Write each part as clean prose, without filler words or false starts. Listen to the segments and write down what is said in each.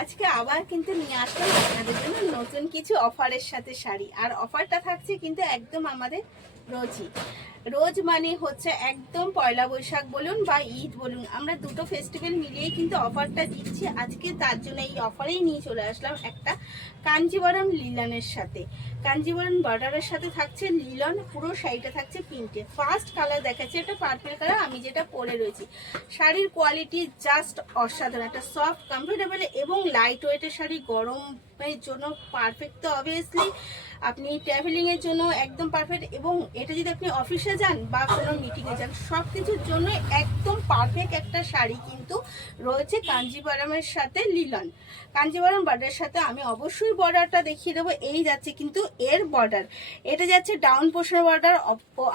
আজকে আবার কিন্তু নিয়ে আসলাম আপনাদের জন্য নতুন কিছু অফারের সাথে শাড়ি। আর অফারটা থাকছে কিন্তু একদম আমাদের রোজই। রোজ মানে হচ্ছে একদম পয়লা বৈশাখ বলুন বা ঈদ বলুন, আমরা দুটো ফেস্টিভ্যাল মিলিয়েই কিন্তু অফারটা দিচ্ছি। আজকে তার জন্য এই অফারেই নিয়ে চলে আসলাম একটা কাঞ্জিবরম লিলনের সাথে। কাঞ্জিবরম বর্ডারের সাথে থাকছে লিলন, পুরো শাড়িটা থাকছে প্রিন্টে। ফার্স্ট কালার দেখাচ্ছে এটা পার্পল কালার, আমি যেটা পরে রয়েছি। শাড়ির কোয়ালিটি জাস্ট অসাধারণ, একটা সফট কমফোর্টেবল এবং লাইট ওয়েটের শাড়ি। গরমের জন্য পারফেক্ট, তো অবভিয়াসলি আপনি ট্রাভেলিংয়ের জন্য একদম পারফেক্ট। এবং এটা যদি আপনি অফিসে যান বা কোনো মিটিংয়ে যান, সব কিছুর জন্য একদম পারফেক্ট একটা শাড়ি কিন্তু রয়েছে কাঞ্জিবরমের সাথে লিলন। কাঞ্জিবরম বর্ডারের সাথে আমি অবশ্যই বর্ডারটা দেখিয়ে দেবো। এই যাচ্ছে কিন্তু এর বর্ডার, এটা যাচ্ছে ডাউন পোর্শনের বর্ডার,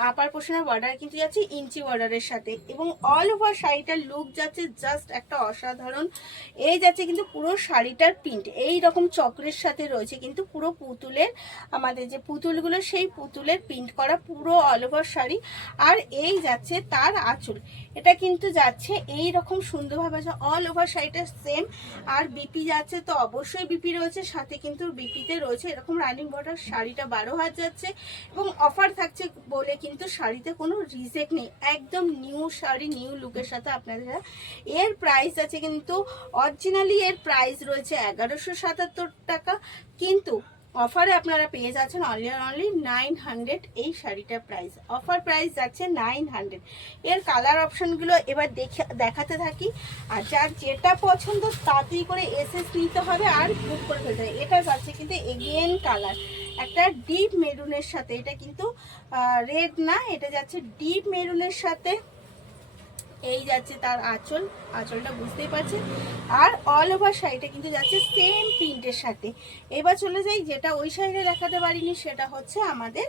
আপার পোর্শনের বর্ডার কিন্তু যাচ্ছে ইঞ্চি বর্ডারের সাথে। এবং অল ওভার শাড়িটার লুক যাচ্ছে জাস্ট একটা অসাধারণ। এই যাচ্ছে কিন্তু পুরো শাড়িটার প্রিন্ট এই রকম চক্রের সাথে রয়েছে কিন্তু পুরো পুতুলের, আমাদের যে পুতুলগুলো সেই পুতুলের প্রিন্ট করা পুরো অল ওভার শাড়ি। আর এই যাচ্ছে তার আঁচল, এটা কিন্তু যাচ্ছে এই রকম সুন্দরভাবে অল ওভার শাড়িটা সেম। আর বিপি যাচ্ছে তো অবশ্যই বিপি রয়েছে, সাথে কিন্তু বিপিতে রয়েছে এরকম রানিং বর্ডার। শাড়িটা 12 হাত যাচ্ছে এবং অফার থাকছে বলে কিন্তু শাড়িতে কোনো রিজেক্ট নেই, একদম নিউ শাড়ি, নিউ লুকের সাথে আপনাদের। এর প্রাইস আছে কিন্তু অরিজিনালি এর প্রাইস রয়েছে 1177 টাকা, কিন্তু অফারে আপনারা পেয়ে যাচ্ছেন অনলি 900। এই শাড়িটার প্রাইস, অফার প্রাইস যাচ্ছে 900। এর কালার অপশনগুলো এবার দেখাতে থাকি। আর যার যেটা পছন্দ তাড়াতাড়ি করে এসএস নিতে হবে আর বুক করে ফেলতে হবে। এটা যাচ্ছে কিন্তু এগেন কালার একটা ডিপ মেরুনের সাথে, এটা কিন্তু রেড না, এটা যাচ্ছে ডিপ মেরুনের সাথে। এই যাচ্ছে তার আঁচল, আঁচলটা বুঝতেই পারছেন। আর অল ওভার শাড়িটা কিন্তু যাচ্ছে সেম প্রিন্টের সাথে। এবার চলে যাই যেটা ওই শাড়িটা দেখাতে পারিনি, সেটা হচ্ছে আমাদের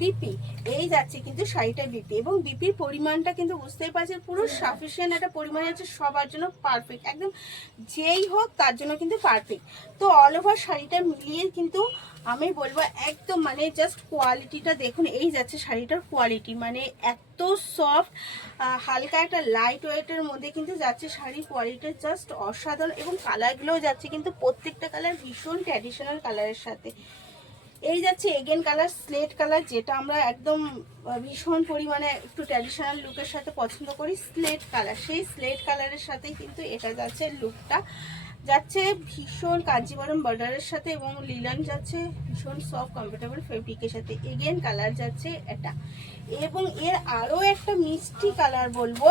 বিপি। এই যাচ্ছে কিন্তু শাড়িটা বিপি, এবং বিপির পরিমাণটা কিন্তু বুঝতেই পারছেন পুরো সাফিসিয়েন্ট একটা পরিমাণ আছে, সবার জন্য পারফেক্ট, একদম যেই হোক তার জন্য কিন্তু পারফেক্ট। তো অল ওভার শাড়িটা মিলিয়ে কিন্তু আমি বলবো একদম মানে জাস্ট কোয়ালিটিটা দেখুন। এই যাচ্ছে শাড়িটার কোয়ালিটি, মানে এত সফট, হালকা একটা লাইট ওয়েটের মধ্যে কিন্তু যাচ্ছে শাড়ির কোয়ালিটি জাস্ট অসাধারণ। এবং কালারগুলোও যাচ্ছে কিন্তু প্রত্যেকটা কালার ভীষণ ট্র্যাডিশনাল কালারের সাথে। এই যাচ্ছে এগেন কালার স্লেট কালার, যেটা আমরা একদম ভীষণ পরিমাণে একটু ট্র্যাডিশনাল লুকের সাথে পছন্দ করি, স্লেট কালার। সেই স্লেট কালারের সাথেই কিন্তু এটা যাচ্ছে লুকটা যাচ্ছে ভীষণ কাঞ্জিবরম বর্ডারের সাথে, এবং লিলান যাচ্ছে ভীষণ সফট কমফোর্টেবল ফেব্রিকের সাথে। এগেন কালার যাচ্ছে এটা, এবং এর আরও একটা মিষ্টি কালার বলবো,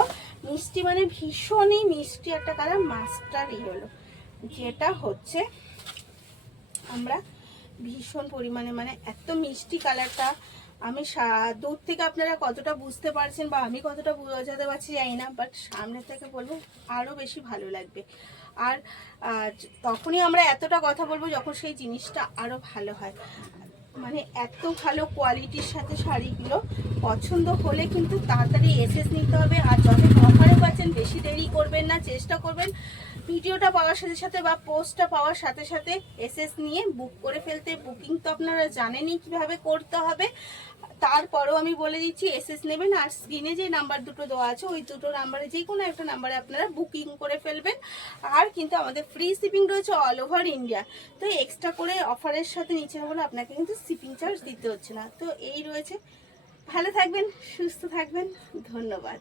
মিষ্টি মানে ভীষণই মিষ্টি একটা কালার, মাস্টার ইয়েলো, যেটা হচ্ছে আমরা ভীষণ পরিমাণে মানে এত মিষ্টি কালারটা। আমি দূর থেকে আপনারা কতটা বুঝতে পারছেন বা আমি কতটা বোঝাতে পারছি জানি না, বাট সামনে থেকে বলবো আরও বেশি ভালো লাগবে। আর তখনই আমরা এতটা কথা বলবো যখন সেই জিনিসটা আরও ভালো হয়। মানে এত ভালো কোয়ালিটির সাথে শাড়িগুলো পছন্দ হলে কিন্তু তাড়াতাড়ি এসএস নিতে হবে। আর যত অফারে পাচ্ছেন বেশি দেরি করবেন না, চেষ্টা করবেন ভিডিওটা পাওয়ার সাথে সাথে বা পোস্টটা পাওয়ার সাথে সাথে এসএস নিয়ে বুক করে ফেলতে। বুকিং তো আপনারা জানেনই কিভাবে করতে হবে, তারপরেও আমি বলে দিচ্ছি এসএস নেবেন। আর স্ক্রিনে যে নাম্বার দুটো দেওয়া আছে ওই দুটো নাম্বারে যে কোনো একটা নাম্বারে আপনারা বুকিং করে ফেলবেন। আর কিন্তু আমাদের ফ্রি শিপিং রয়েছে অল ওভার ইন্ডিয়া, তো এক্সট্রা করে অফারের সাথে নিচে হলে আপনাকে কিন্তু শিপিং চার্জ দিতে হচ্ছে না। তো এই রয়েছে, ভালো থাকবেন, সুস্থ থাকবেন, ধন্যবাদ।